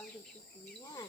con vịt cho chị nha.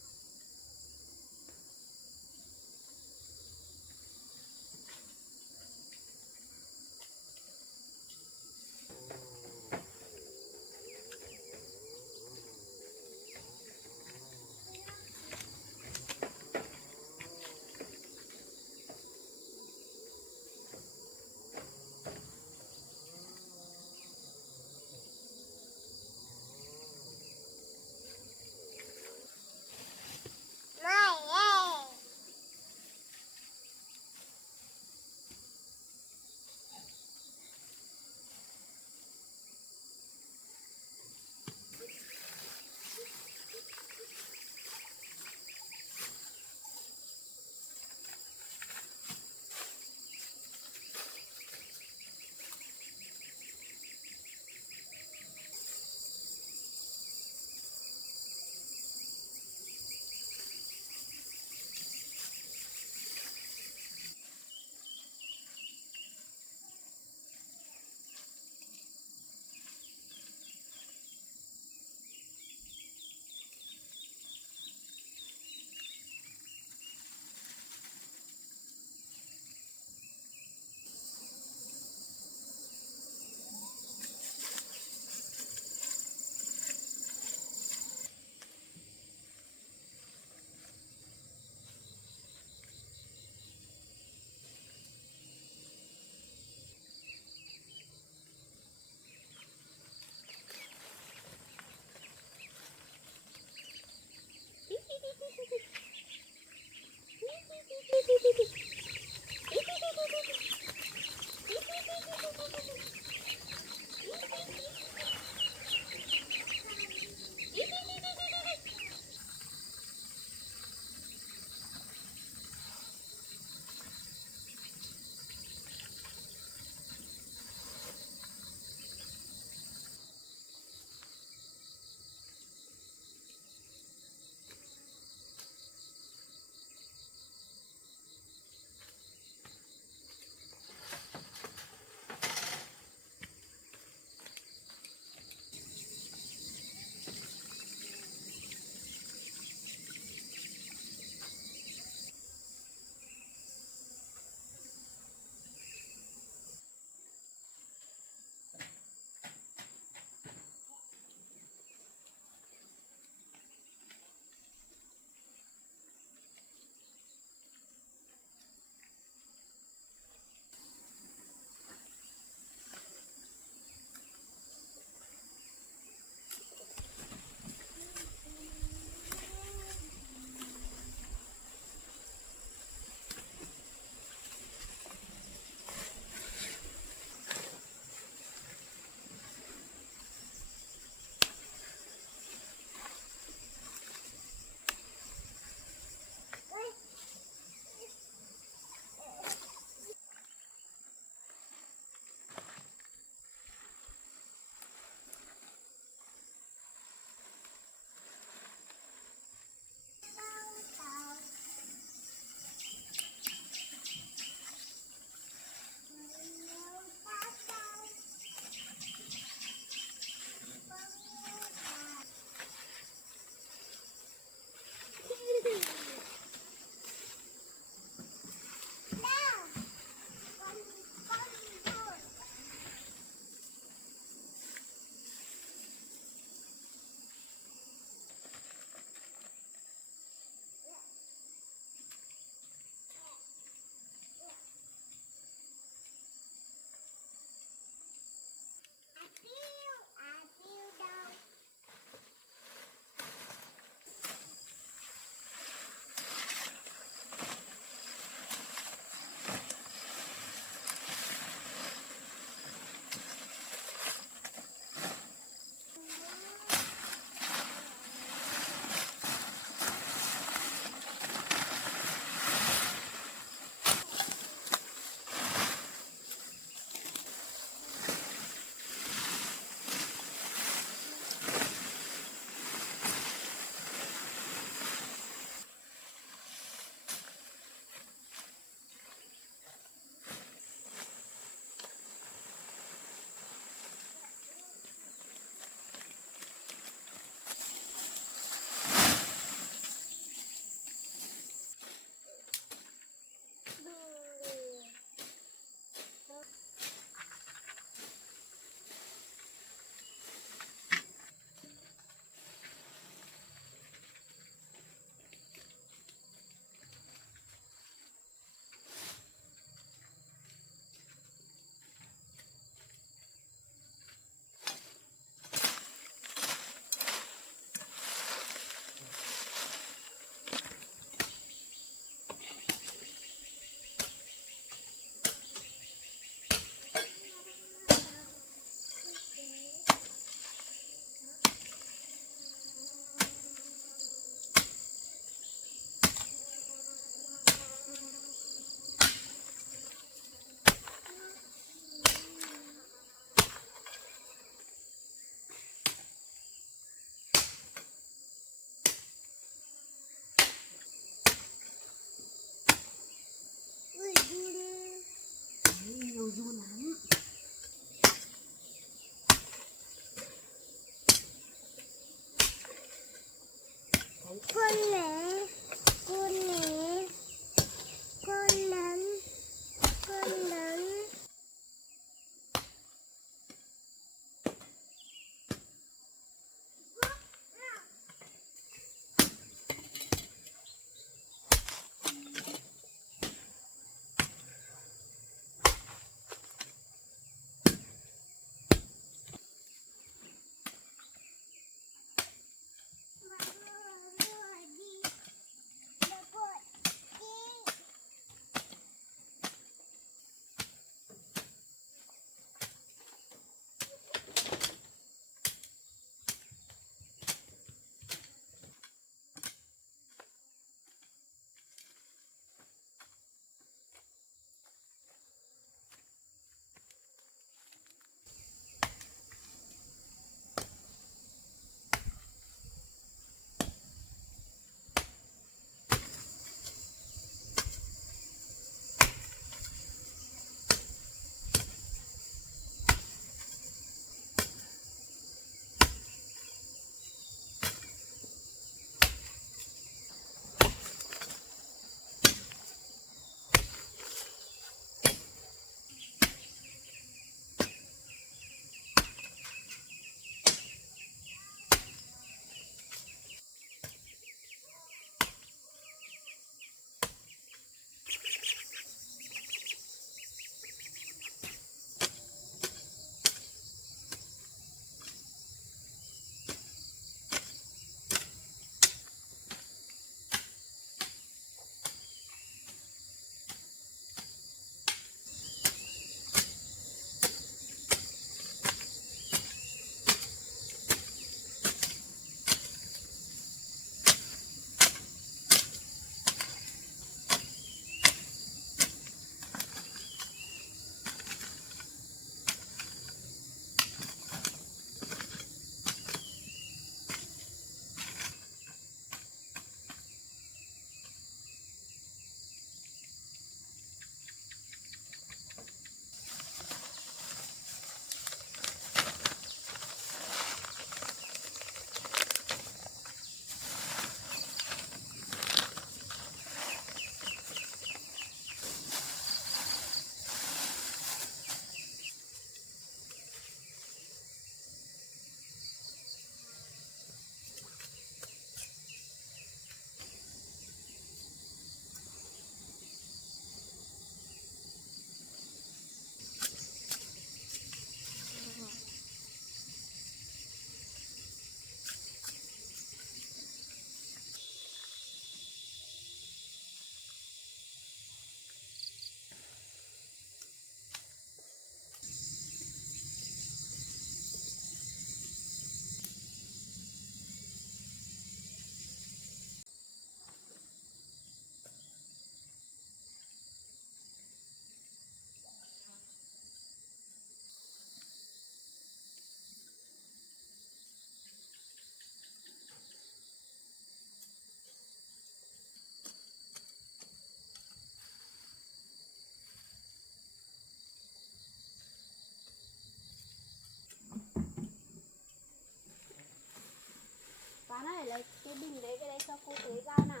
cho cô tưới rau nè.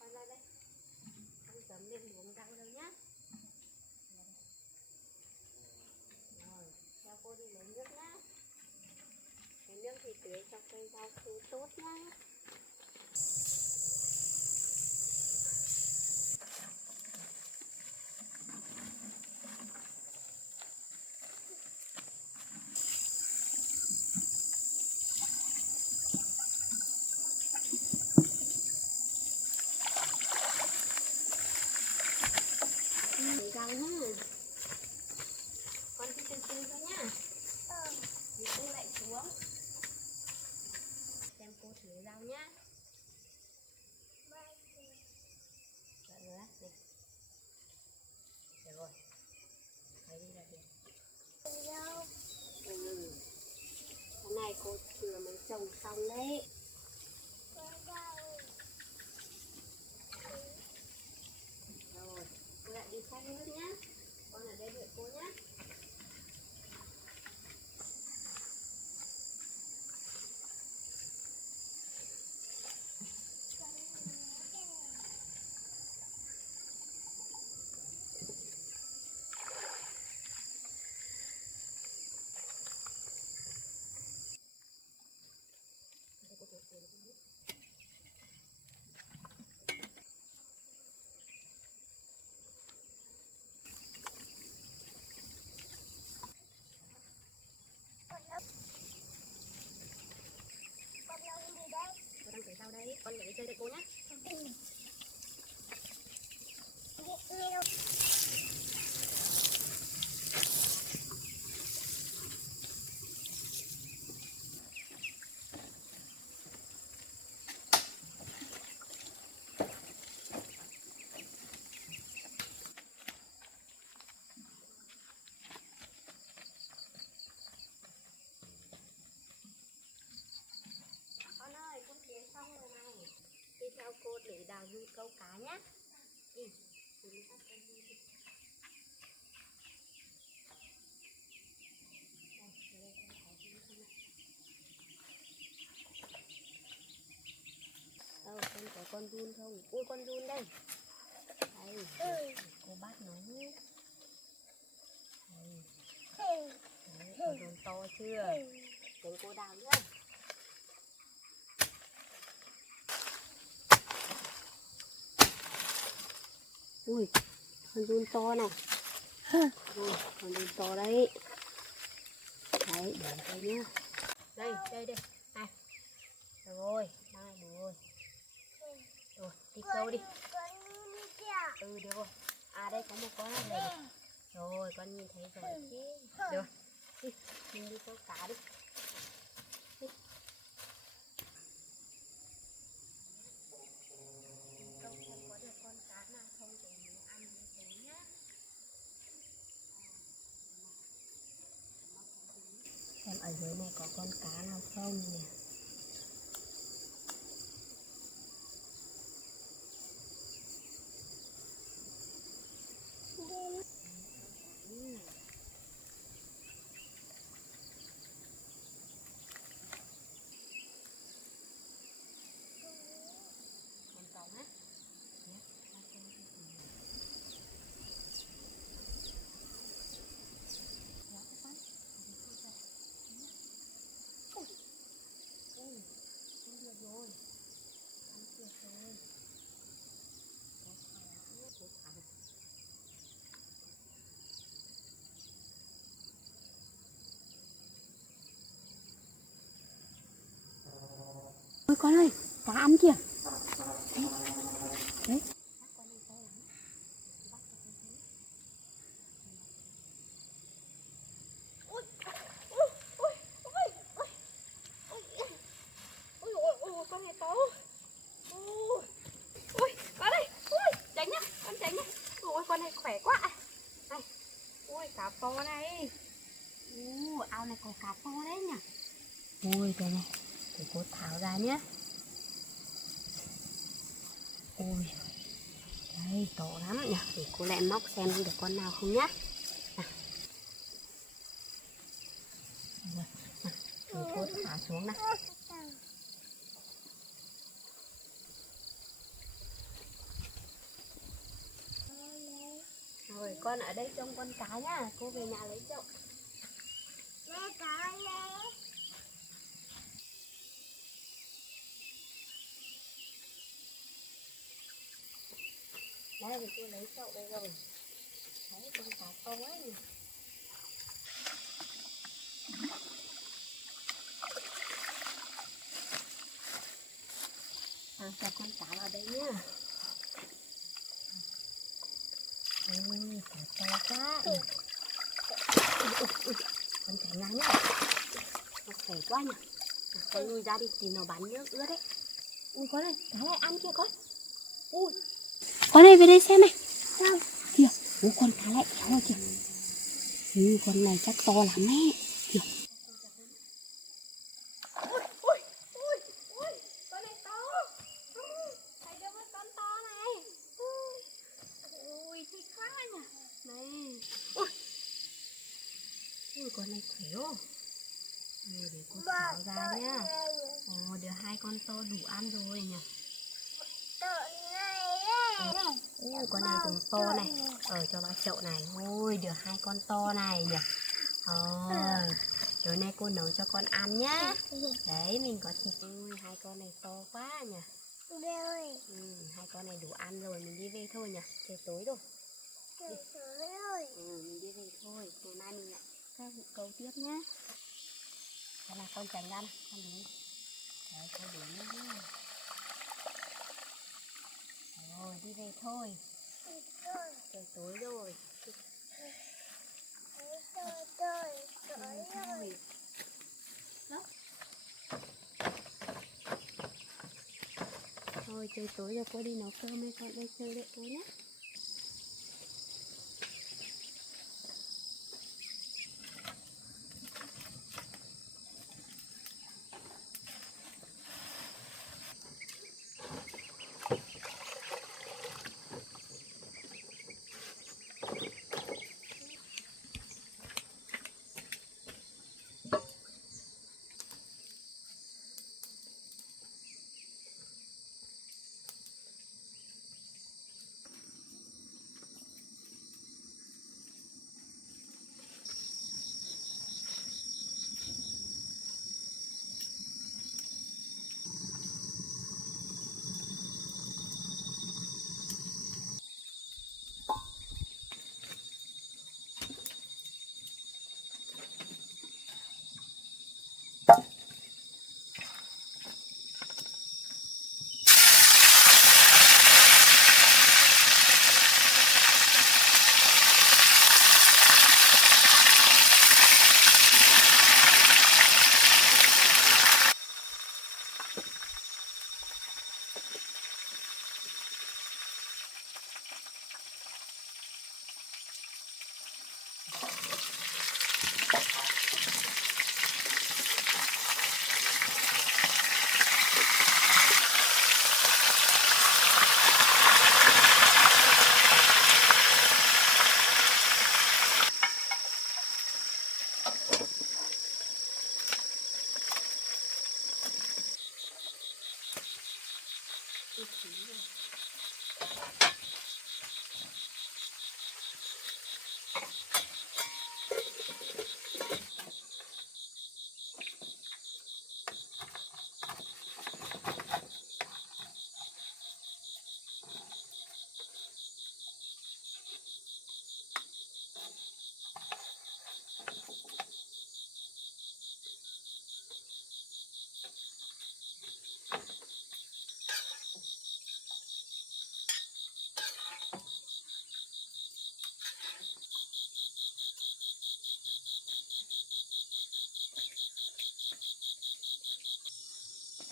Con ra đây. Không chấm lên luống rau đâu nhá. Rồi, cho cô đi lấy nước nhá. Lấy nước thì tưới cho cây rau khô tốt nhá. Tưới rau nhá. Con đi từ từ thôi nhá. Đi từ lại xuống. Xem cô tưới rau nhá. Dạ rồi, đây. Được rồi. Thấy đi là được. Hôm nay cô vừa mới trồng xong đấy. Rồi, cô lại đi xách nước nhá. Con ở đây đợi cô nhá. Con đang tưới rau đây, con để đi chơi đợi cô nhá. Con ơi, con tưới xong rồi này. Đi theo cô để đào du câu cá nhá. Đi, đi bắt con đi. Đâu, con có con giun không? Ui, con giun đây. Đây, cô bắt nó nhé. Đây, đấy, con giun to chưa? Để cô đào nhá. Ui, con giun to này. Ui, con giun to đấy. Đấy, để đây nhá. Đây, đây, đây. Này. Được rồi, này, được rồi. Rồi, đi câu đi. Ừ, được rồi. À, đây có một con này. Rồi, con nhìn thấy rồi chứ. Được. Đi, mình đi câu cá đi. Đi. Câu xem có được con cá nào không để mình ăn với tối nhá. Xem ở dưới này có con cá nào không nè. Con trống á. Ôi con ơi, cá ăn kìa. Đấy. Ôi, con này to. Ui, con đây. Ui, tránh nhá, con tránh nhá. Ôi, con này khỏe quá. Này. Ui, cá to này. Ao này có cá to đấy nhỉ. Ui, đây này. Để cô tháo ra nhé. Ui, đây to lắm nhỉ. Để cô lại móc xem được con nào không nhá. Để cô thả xuống này. Con ở đây trông con cá nhá, cô về nhà lấy chậu. Đây cô lấy chậu đây rồi. Đấy con cá không ấy. Cho con cá vào đây nhá. Cá to quá. Con cá ngắn nhá. Nó khỏe quá nhỉ. Con nuôi ra đi thì nó bắn nước ướt đấy. Ui con ơi, cá này ăn kìa con. Ui. Con này về đây xem này. Sao? Kìa, ui con cá lại kéo rồi kìa. Con này chắc to lắm ấy. Kìa. Con này to. Thấy được một con to này. Ui, thích quá nhỉ. Này. Ui, con này khỏe không? Này để cô tháo ra nhá. Ồ, được 2 con to đủ ăn rồi nhỉ. Ôi, con này cũng to này. Cho vào chậu này. Ôi, được 2 con to này nhỉ. Tối nay cô nấu cho con ăn nhá. Đấy, mình có thịt. Ui, 2 con này to quá nhỉ. 2 con này đủ ăn rồi, mình đi về thôi nhỉ. Trời tối rồi. Mình đi về thôi. Ngày mai mình lại ra vụ câu tiếp nhá. Đây là con tránh ra này, con đứng. Đấy, con đứng nhá. Rồi, đi về thôi. Trời tối rồi. Thôi, trời tối rồi, cô đi nấu cơmให้con đây chơi đợi cô nhé.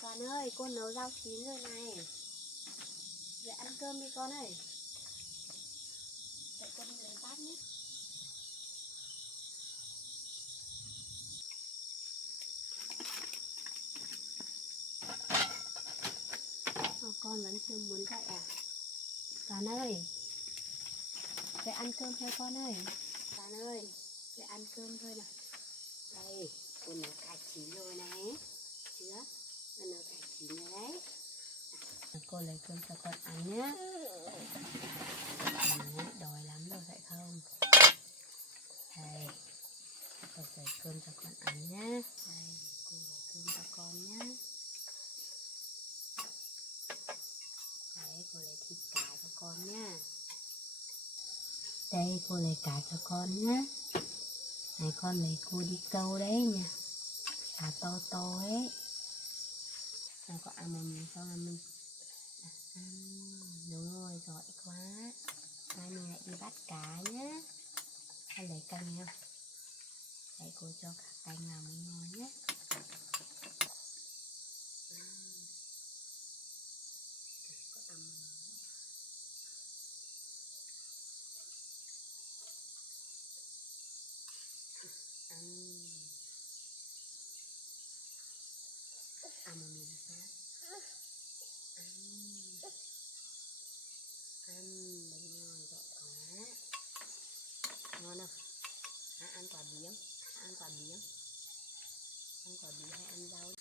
Con ơi, cô nấu rau chín rồi này. Về ăn cơm đi con ơi. Để con đi lấy bát nhé. Con vẫn chưa muốn dậy à? Con ơi, về ăn cơm thôi con ơi. Con ơi, về ăn cơm thôi nào. Đây, cô nấu cải chín rồi này. Chưa? Cô nấu cải chín rồi đấy. Cô lấy cơm cho con ăn nhé. Đói lắm rồi phải không? thịt cá cho con nha. Đây cô lấy cá cho con nhá. Này con lấy cô đi câu đấy nha. Cá to to ấy. Nào con ăn một miếng xong là mình đúng rồi, giỏi quá. Mai mình lại đi bắt cá nhá. Con lấy canh nha. Đấy cô cho cả canh vào mới ngon nhé. Ăn một miếng khác. Đúng rồi, giỏi quá. Ngon không? Ăn quả biếng. Ăn quả biếng. Ăn quả biếng hay ăn rau?